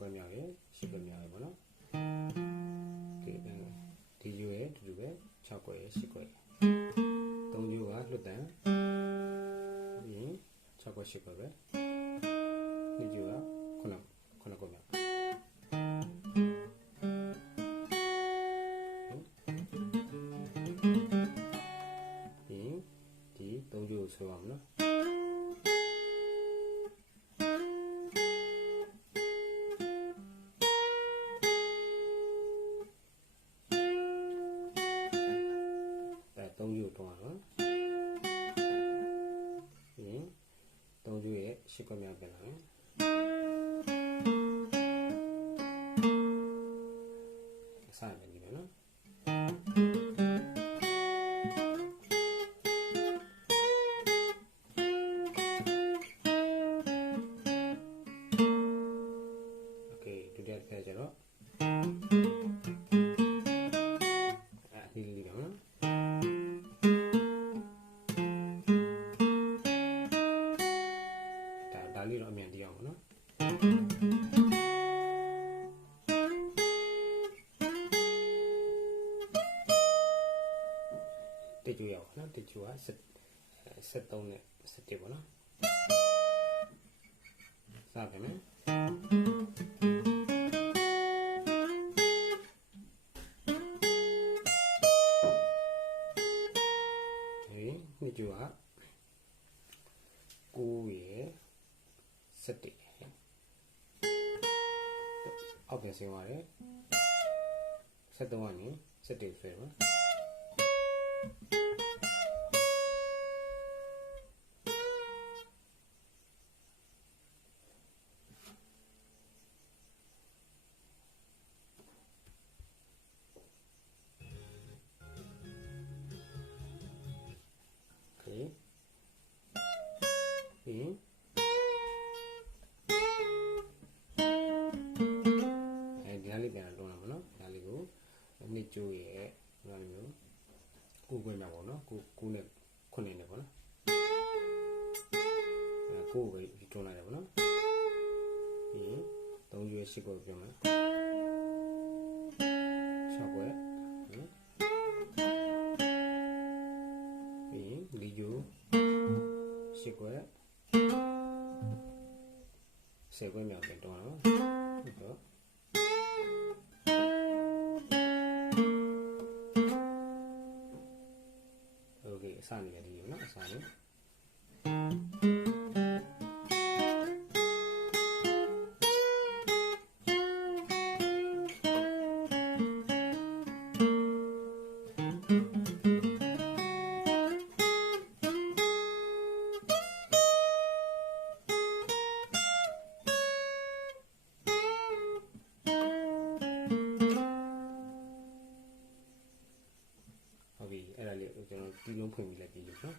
ကွက်မြောက်ရယ်10ကွက်မြောက်ရယ်ပေါ့နော်ဒီယူရယ်တူတူပဲ6ကွက်ရယ်10ကွက်ရယ်3ယူကလွတ်တန်ပြီးရင်6ကွက်10ကွက်ပဲ2ယူက9ကွက်မြောက်ဒီ3ယူကိုဆွဲအောင်နော်3ယူတော့နော်ပြီးရင်3ယူရဲ့10ကွက်မြောက်ပြန်လာမယ်စရမယ်ဒီမယ်နော်โอเคဒုတိယတစ်ခါကျတော့ဒီလေးကနော်ဒါလေးတော့အမြန်တရားပါနော်တိကျရအောင်နော်တိကျက73နဲ့17ပေါ့နော်စပါမယ်နှစ်ကျူက9ရယ်17အောက်ပြန်ဆင်းသွားတယ်73ကနေ17ဆွဲပါပြီးဒီဟာလေးပြန်တော့လာမှာနော်ဒါလေးကိုနှစ်ကျိုးရဲ့ဒါလိုမျိုး9ခွဲမှာပေါ့နော်9နဲ့9နဲ့ပေါ့နော်9ကိုပဲတွန်းလိုက်တယ်ပေါ့နော်ပြီးရင်3ရွယ်10ကိုပြောမယ်6ခွဲပြီးရင်4ယူ10ခွဲ10ခွဲမြောက်ပြန်တွန်းအောင်ဟုတ်တော့โอเคအစနေရဒီနော်အစနေဟုတ်ပြီအဲ့ဒါလေးကျွန်တော်တီးလုံးဖွင့်ပြီးလိုက်ပြီလို့နော်